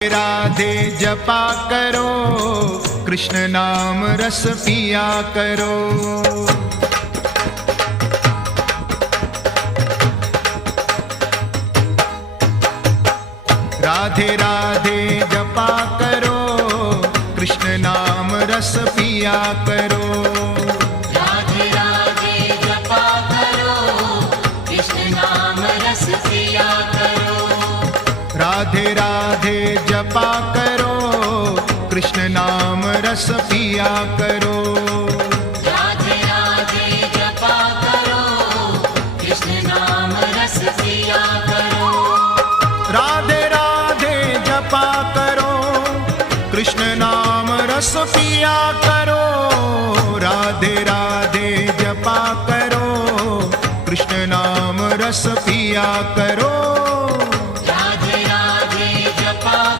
राधे जपा करो, कृष्ण नाम रस पिया करो। राधे राधे जपा करो, कृष्ण नाम रस पिया करो। राधे राधे जपा करो, कृष्ण नाम रस पिया करो। राधे राधे जपा करो, कृष्ण नाम रस पिया करो। राधे राधे जपा करो, कृष्ण नाम रस पिया करो। राधे राधे जपा करो, कृष्ण नाम रस पिया करो।